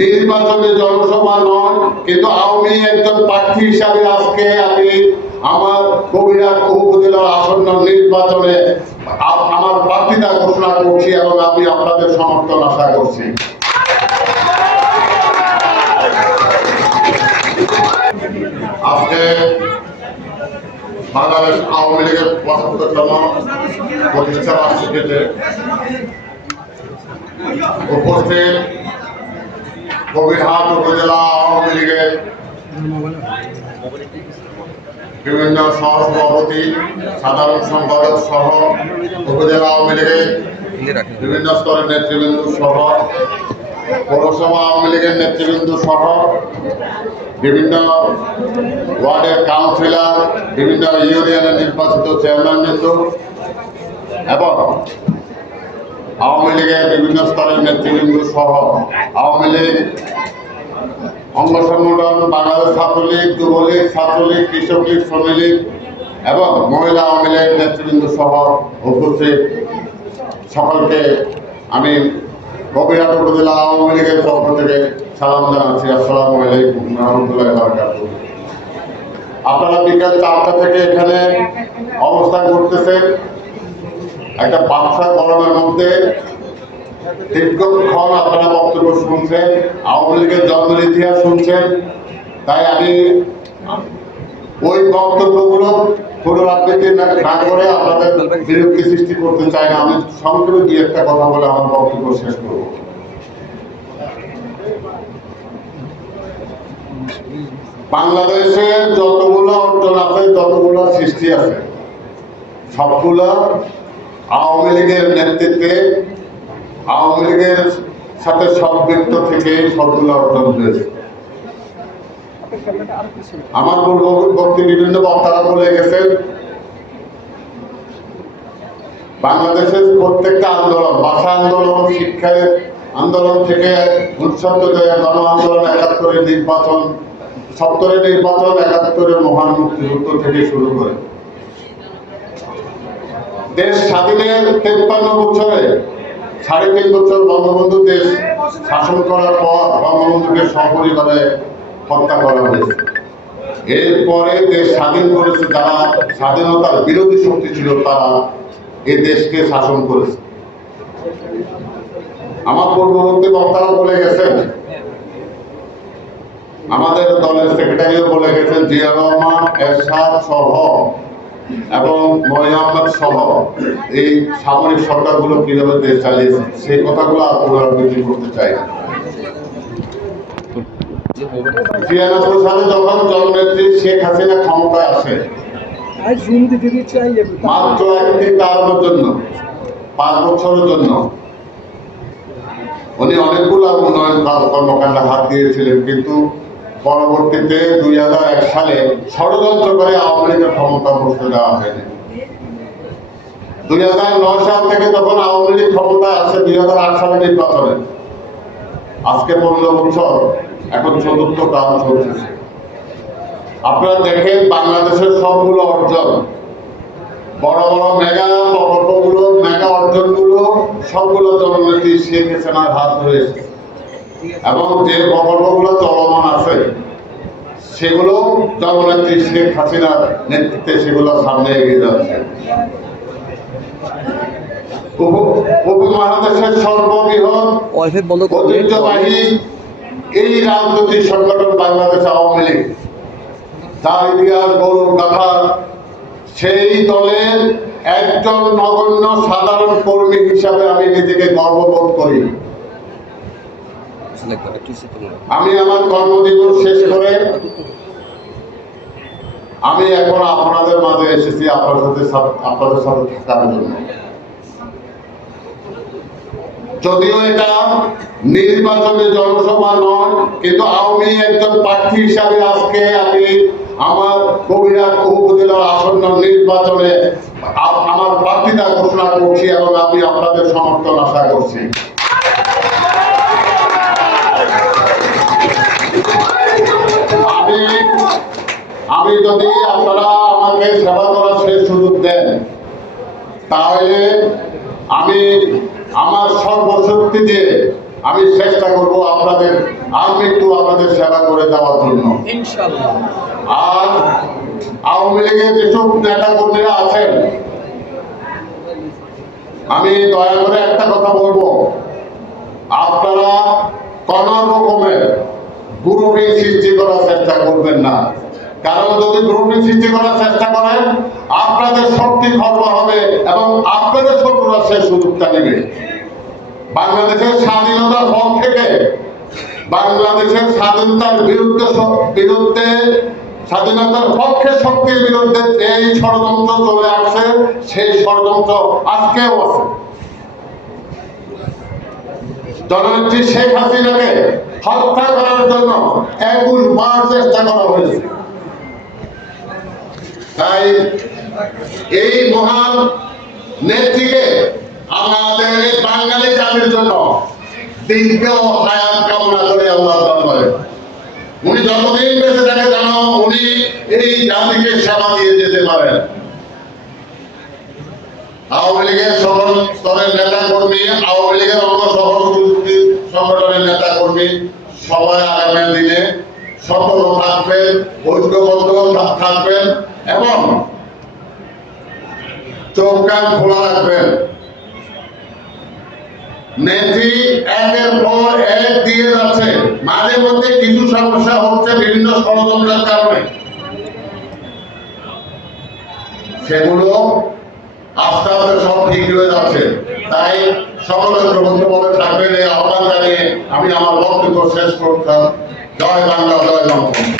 নির্বাচনে জনসভা নয়, কিন্তু আওয়ামী একজন প্রার্থী হিসাবে আজকে আমি আমার কবিরাট উপজেলার আসন্ন নির্বাচনে আমার প্রার্থিতা ঘোষণা করছি এবং আমি আপনাদের সমর্থন আশা করছি। আজকে বাংলাদেশ আওয়ামী লীগের পঁচাত্তরতম প্রতিষ্ঠা উপস্থিত কবিরহাট উপজেলা আওয়ামী লীগের বিভিন্ন সহসভাপতি, সাধারণ সম্পাদক সহ উপজেলা আওয়ামী লীগের বিভিন্ন স্তরের নেতৃবৃন্দ সহ, পৌরসভা আওয়ামী লীগের নেতৃবৃন্দ সহ, বিভিন্ন ওয়ার্ডের কাউন্সিলর, বিভিন্ন ইউনিয়নের নির্বাচিত চেয়ারম্যানবৃন্দ এবং আওয়ামী লীগের বিভিন্ন স্তরের নেতৃবৃন্দ সহ আওয়ামী লীগ, অঙ্গ সংগঠন, বাংলাদেশ ছাত্রলীগ, যুবলীগ, ছাত্রলীগ, কৃষক লীগ, শ্রমিক এবং মহিলা আওয়ামী লীগ নেতৃবৃন্দ সহ উপস্থিত। সকলকে আমি কবিরাট উপজেলা আওয়ামী লীগের পক্ষ থেকে সালাম জানাচ্ছি। আসসালামু আলাইকুম রহমতুল্লাহ আপনারা বিকাল চারটা থেকে এখানে অবস্থান করতেছেন। একটা বাচ্চা গরমের মধ্যে দীর্ঘক্ষণ আপনারা বক্তব্য শুনছেন, আওয়ামী লীগের জন্মের ইতিহাস শুনছেন। তাই আমি ওই বক্তব্যগুলো পুনরাবৃত্তি না করে আপনাদের বিরক্তি সৃষ্টি করতে চাই না। আমি সংক্ষেপে দুই একটা কথা বলে আমার বক্তব্য শেষ করব। বাংলাদেশের যতগুলো অর্জন আছে যতগুলো সৃষ্টি আছে। সবগুলো আওয়ামী লীগের নেতৃত্বে, আওয়ামী লীগের সাথে সম্পৃক্ত থেকে সবগুলো অর্জন হয়েছে। আমার পূর্ববর্তী বিভিন্ন বক্তারা বলে গেছেন, বাংলাদেশের প্রত্যেকটা আন্দোলন, ভাষা আন্দোলন, শিক্ষার আন্দোলন থেকে উৎসর্গদয় গণ আন্দোলন একাত্তরের নির্বাচন, সত্তরের নির্বাচন একাত্তরের মহান মুক্তিযুদ্ধ থেকে শুরু করে। দেশ স্বাধীনের তেপ্পান্ন বছরে, সাড়ে তিন বছর বঙ্গবন্ধু দেশ শাসন করার পর বঙ্গবন্ধুকে সপরিবারে হত্যা করা হয়েছে। এরপরে দেশ স্বাধীন করেছে যারা স্বাধীনতার বিরোধী শক্তি ছিল তারা এ দেশকে শাসন করেছে। আমার পূর্ববর্তী বক্তারা বলে গেছেন, আমাদের দলের সেক্রেটারিও বলে গেছেন, জিয়া রহমান, এরশাদ সহ এবং মোহাম্মদ সহ এই সামরিক সরকারগুলো কীভাবে দেশ চালিয়েছে, সেই কথাগুলো আর পুনরাবৃত্তি করতে চাই না। যখন শেখ হাসিনা ক্ষমতায় আসে। মাত্র একটি জন্য, পাঁচ বছরের জন্য। উনি অনেকগুলো উন্নয়ন কর্মকাণ্ডে হাত দিয়েছিলেন, কিন্তু পরবর্তীতে দুই হাজার এক সালে ষড়যন্ত্র করে আওয়ামী লীগের ক্ষমতা বসতে দেওয়া হয়নি দুই হাজার নয় সাল থেকে যখন আওয়ামী লীগ ক্ষমতায় আসে, দুই হাজার আট সালে নির্বাচনে। আজকে পনেরো বছর, এখন চতুর্থ কাল চলতেছে আপনারা দেখেন বাংলাদেশের সবগুলো অর্জন। বড় বড় মেগা প্রকল্পগুলো, মেগা অর্জনগুলো সবগুলো জননেত্রী শেখ হাসিনার হাত ধরে এসেছে। এবং যে প্রকল্পগুলো চলমান আছে সেগুলো জননেত্রী শেখ হাসিনার নেতৃত্বে সেগুলো সামনে এগিয়ে যাচ্ছে। উপমহাদেশের সর্ববৃহৎ ঐতিহ্যবাহী এই রাজনৈতিক সংগঠন বাংলাদেশ আওয়ামী লীগ তার ইতিহাস গৌরব গাথা সেই দলের একজন নগণ্য সাধারণ কর্মী হিসাবে আমি নিজেকে গর্ববোধ করি। আমি আমার কর্মজীবন শেষ করে আমি এখন আপনাদের মাঝে এসেছি আপনার সাথে আপনাদের সাথে থাকার জন্য। যদিও এটা নির্বাচনে জনসভা নয়, কিন্তু আমি একজন প্রার্থী হিসাবে আজকে আমি আমার কবিরাট উপজেলার আসন্ন নির্বাচনে আমার প্রার্থিতা ঘোষণা করছি এবং আমি আপনাদের সমর্থন আশা করছি। আমি আমি যদি আপনারা আমাকে সেবা করার সেই সুযোগ দেন তাহলে আমি আমার সর্বশক্তি দিয়ে আমি চেষ্টা করব আপনাদের আমি একটু আপনাদের সেবা করে দেওয়ার জন্য। আর আওয়ামী লীগের যেসব নেতা কর্মীরা আছেন আমি দয়া করে একটা কথা বলব। আপনারা কোন রকমের গ্রুপিং সৃষ্টি করার চেষ্টা করবেন না। কারণ যদি গ্রুপিং সৃষ্টি করার চেষ্টা করেন, আপনাদের শক্তি খর্ব হবে এবং আপনাদের শত্রুরা সেই সুযোগটা নেবে। বাংলাদেশের স্বাধীনতার পর থেকে বাংলাদেশের স্বাধীনতার বিরুদ্ধে বিরুদ্ধে স্বাধীনতার পক্ষে শক্তির বিরুদ্ধে এই ষড়যন্ত্র চলে আসছে সেই ষড়যন্ত্র আজকেও আছে। জননেত্রী শেখ হাসিনাকে হত্যা করার জন্য একুশ বার চেষ্টা করা হয়েছে। তাই এই মহান নেত্রীকে আমাদের বাঙালি জাতির জন্য দীর্ঘ হায়াত কামনা করে আল্লাহ উনি যতদিন বেঁচে থাকে যেন উনি এই জাতিকে সেবা দিয়ে যেতে পারেন। আওয়ামী লীগের সকল স্তরের নেতা কর্মী আওয়ামী লীগের অঙ্গ সহযোগী সংগঠনের নেতা কর্মী সবাই আগামী দিনে সফল থাকবেন ঐক্যবদ্ধ থাকবেন এবং চোখ কান খোলা রাখবেন। একের পর এক দিয়ে মাঝে মধ্যে কিছু সমস্যা হচ্ছে বিভিন্ন কারণে। সেগুলো আস্তে আস্তে সব ঠিক হয়ে যাচ্ছে। তাই সকলের প্রবন্ধভাবে থাকবেন, এই আহ্বান জানিয়ে আমি আমার বক্তব্য শেষ করতাম। জয় বাংলা জয় বাংলা